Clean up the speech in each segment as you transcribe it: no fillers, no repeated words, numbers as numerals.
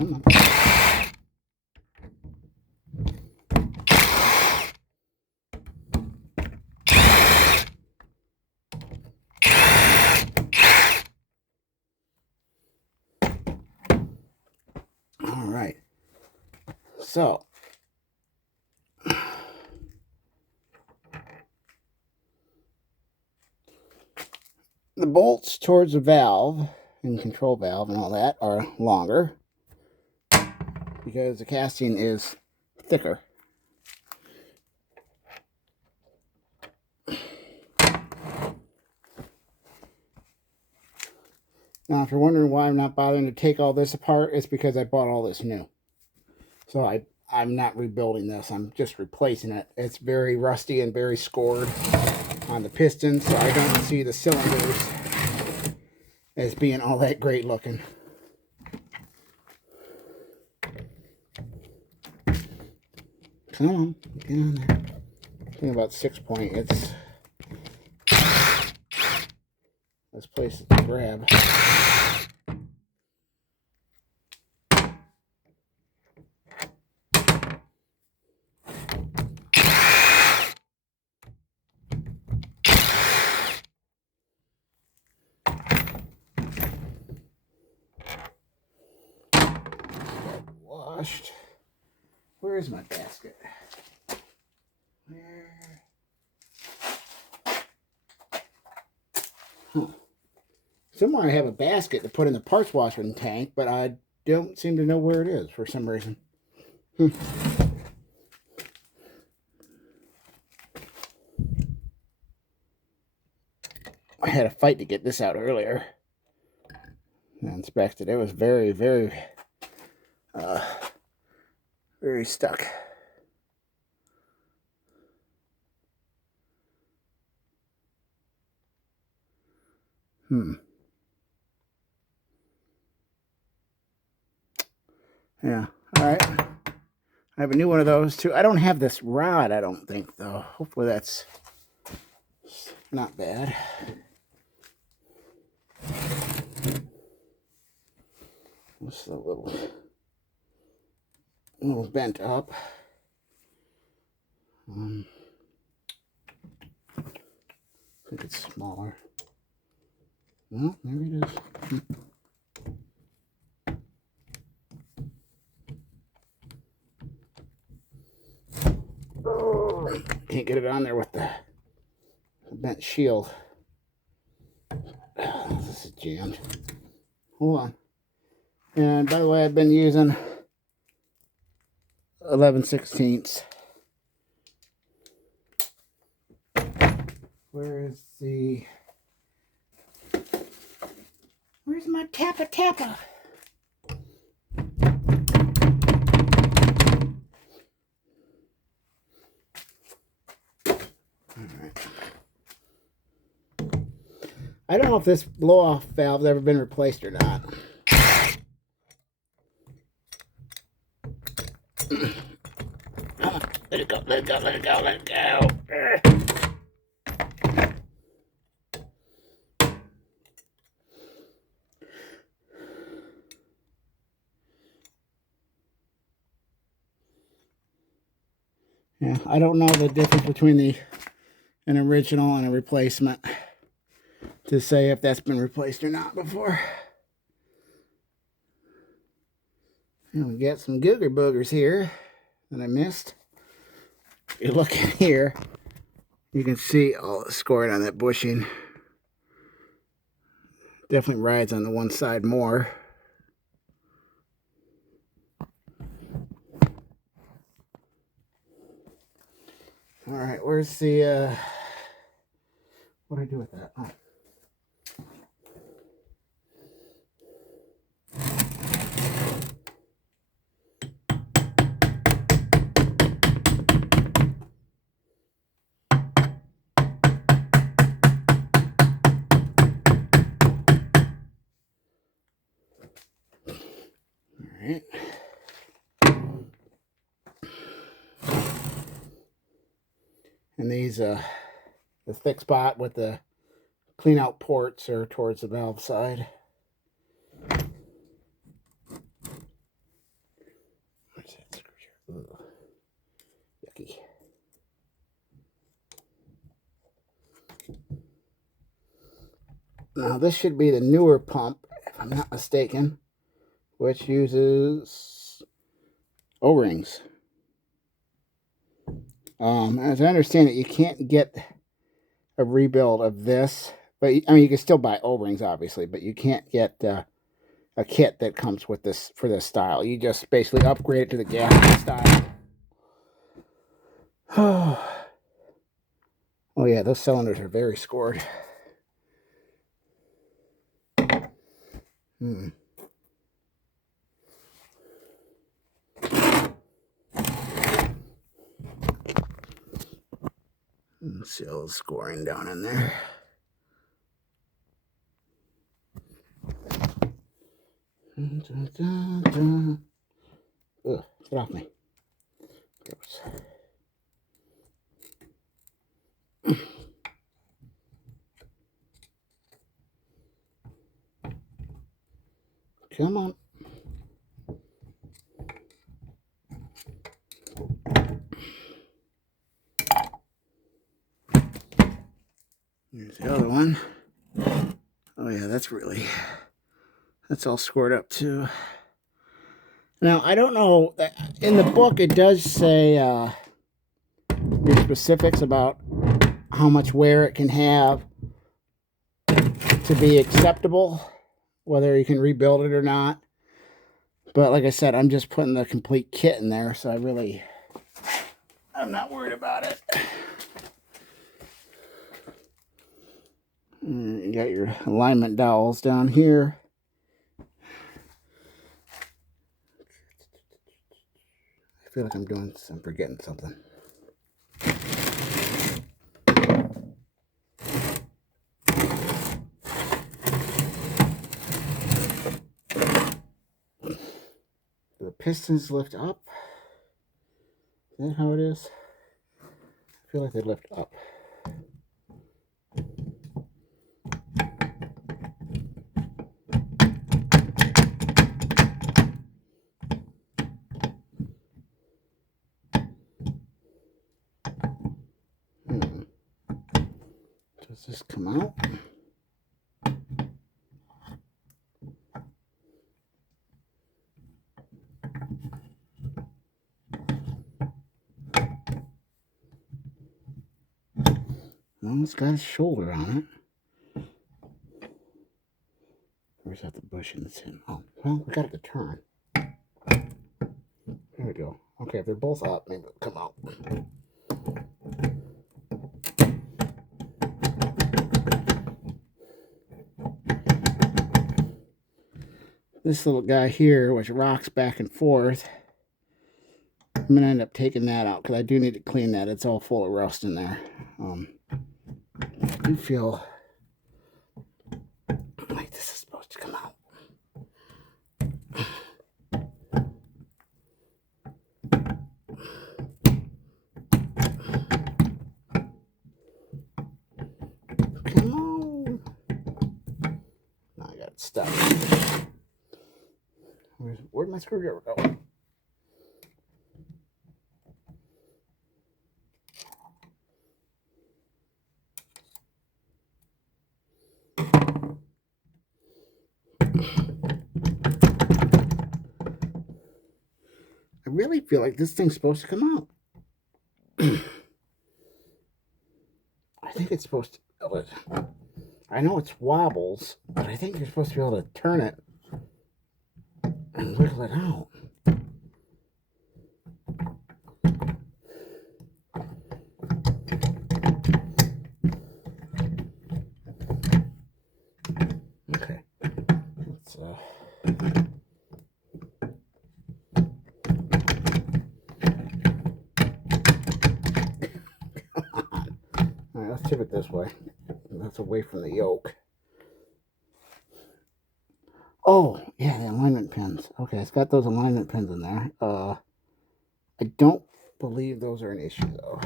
Come on. All right. So the bolts towards the valve and control valve and all that are longer because the casting is thicker. Now, if you're wondering why I'm not bothering to take all this apart, it's because I bought all this new. So I'm not rebuilding this. I'm just replacing it. It's very rusty and very scored on the pistons, so I don't see the cylinders as being all that great looking. Come on, get on there. I think about 6 point. It's this place to grab. Washed. Where is my basket? Where? Huh. Somewhere I have a basket to put in the parts washing tank, but I don't seem to know where it is for some reason. I had a fight to get this out earlier. I inspected it. It was very, very, very stuck. Yeah. All right. I have a new one of those too. I don't have this rod, I don't think, though. Hopefully that's not bad. Just a little bent up. I think it's smaller. Well, there it is. Oh, can't get it on there with the bent shield. Oh, this is jammed. Hold on. And by the way, I've been using 11/16. Where's my tappa? Alright. I don't know if this blow-off valve's ever been replaced or not. Let it go. Yeah, I don't know the difference between an original and a replacement to say if that's been replaced or not before. And we got some googer boogers here that I missed. If you look in here, you can see all the scoring on that bushing. Definitely rides on the one side more. All right, where's the, what do I do with that? Oh. All right. And these, the thick spot with the clean out ports are towards the valve side. Now this should be the newer pump, if I'm not mistaken, which uses O-rings. As I understand it, you can't get a rebuild of this, but I mean you can still buy O-rings, obviously, but you can't get a kit that comes with this for this style. You just basically upgrade it to the gas style. Oh yeah, those cylinders are very scored. Let's see all the scoring down in there. Ugh, get off me. Come on. Here's the other one. Oh yeah, that's all scored up too. Now, I don't know, in the book it does say the specifics about how much wear it can have to be acceptable, whether you can rebuild it or not. But like I said, I'm just putting the complete kit in there, so I'm not worried about it. You got your alignment dowels down here. I feel like I'm forgetting something. The pistons lift up. Is that how it is? I feel like they lift up. Does this come out? No, it's got a shoulder on it. Where's that the bushing that's in? Oh, well, we got it to turn. There we go. Okay, if they're both up, maybe it'll come out. This little guy here, which rocks back and forth, I'm going to end up taking that out because I do need to clean that. It's all full of rust in there. I do feel like this is supposed to come out. Come on. No, I got it stuck. Where'd my screwdriver go? I really feel like this thing's supposed to come out. I think it's supposed to. I know it's wobbles, but I think you're supposed to be able to turn it and wiggle it out. Okay. Let's Alright, let's tip it this way. That's away from the yoke. Oh, yeah, the alignment pins. Okay, it's got those alignment pins in there. I don't believe those are an issue, though.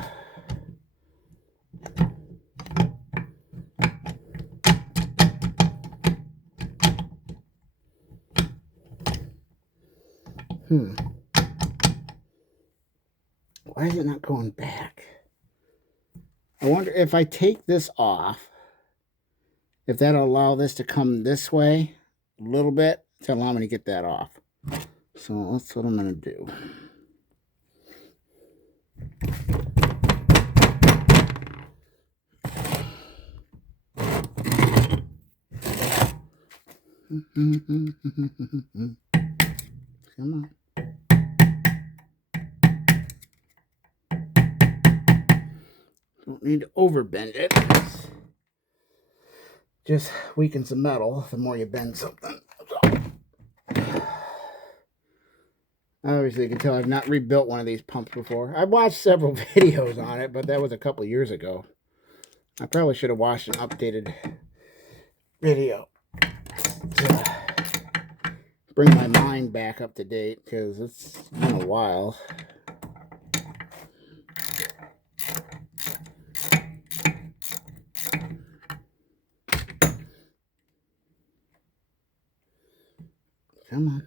Why is it not going back? I wonder if I take this off if that'll allow this to come this way a little bit to allow me to get that off. So that's what I'm going to do. Come on. Don't need to overbend it. Just weakens the metal the more you bend something. Obviously, you can tell I've not rebuilt one of these pumps before. I've watched several videos on it, but that was a couple years ago. I probably should have watched an updated video to bring my mind back up to date, because it's been a while. Come on.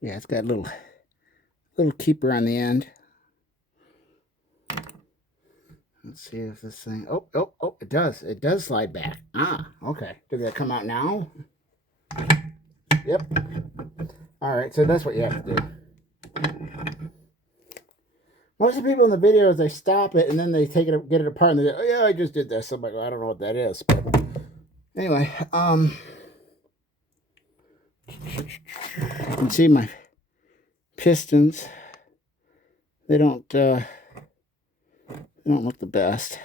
Yeah, it's got a little keeper on the end. Let's see if this thing... Oh, it does. It does slide back. Ah, okay. Did that come out now? Yep. All right, so that's what you have to do. Most of the people in the videos, they stop it and then they take it, get it apart, and they go, "Oh yeah, I just did this." I'm like, well, I don't know what that is. But anyway, you can see my pistons. They don't look the best.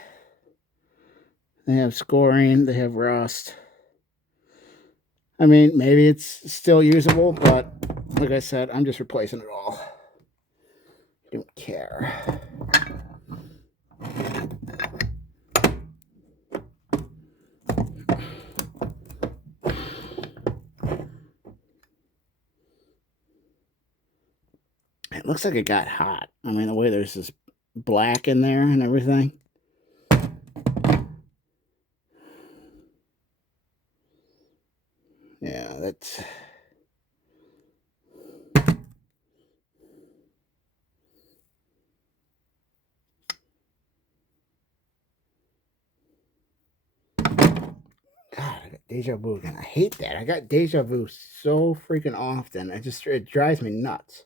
They have scoring. They have rust. I mean, maybe it's still usable, but like I said, I'm just replacing it all. Don't care. It looks like it got hot. I mean, the way there's this black in there and everything. Yeah, that's... God, I got deja vu again. I hate that. I got deja vu so freaking often. It drives me nuts.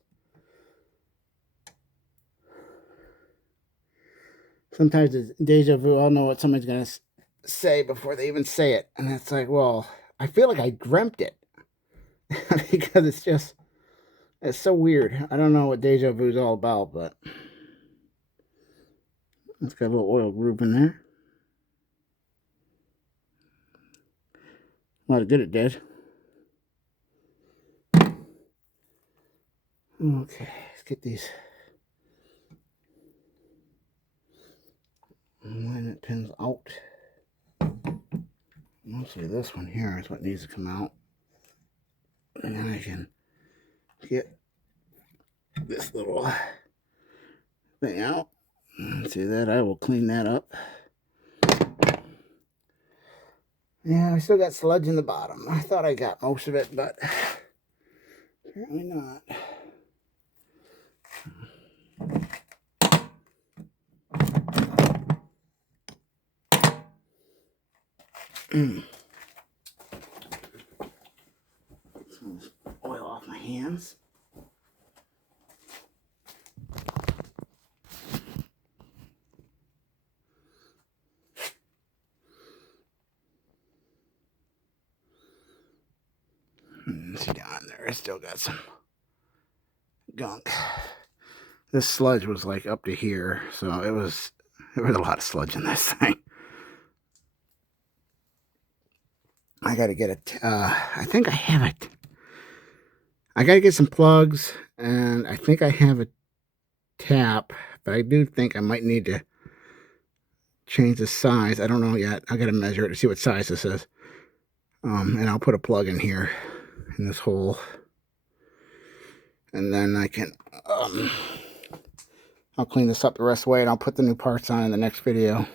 Sometimes it's deja vu. I'll know what somebody's going to say before they even say it. And it's like, well, I feel like I dreamt it. Because it's so weird. I don't know what deja vu is all about, but it's got a little oil groove in there. A lot of good it did. Okay, let's get these alignment pins out. Mostly this one here is what needs to come out. And then I can get this little thing out. See that? I will clean that up. Yeah, I still got sludge in the bottom. I thought I got most of it, but apparently not. Some oil off my hands. See down there, I still got some gunk. This sludge was like up to here, so there was a lot of sludge in this thing. I gotta get it. I think I have it. I gotta get some plugs, and I think I have a tap, but I do think I might need to change the size. I don't know yet. I gotta measure it to see what size this is. And I'll put a plug in here in this hole, and then I can I'll clean this up the rest of the way, and I'll put the new parts on in the next video.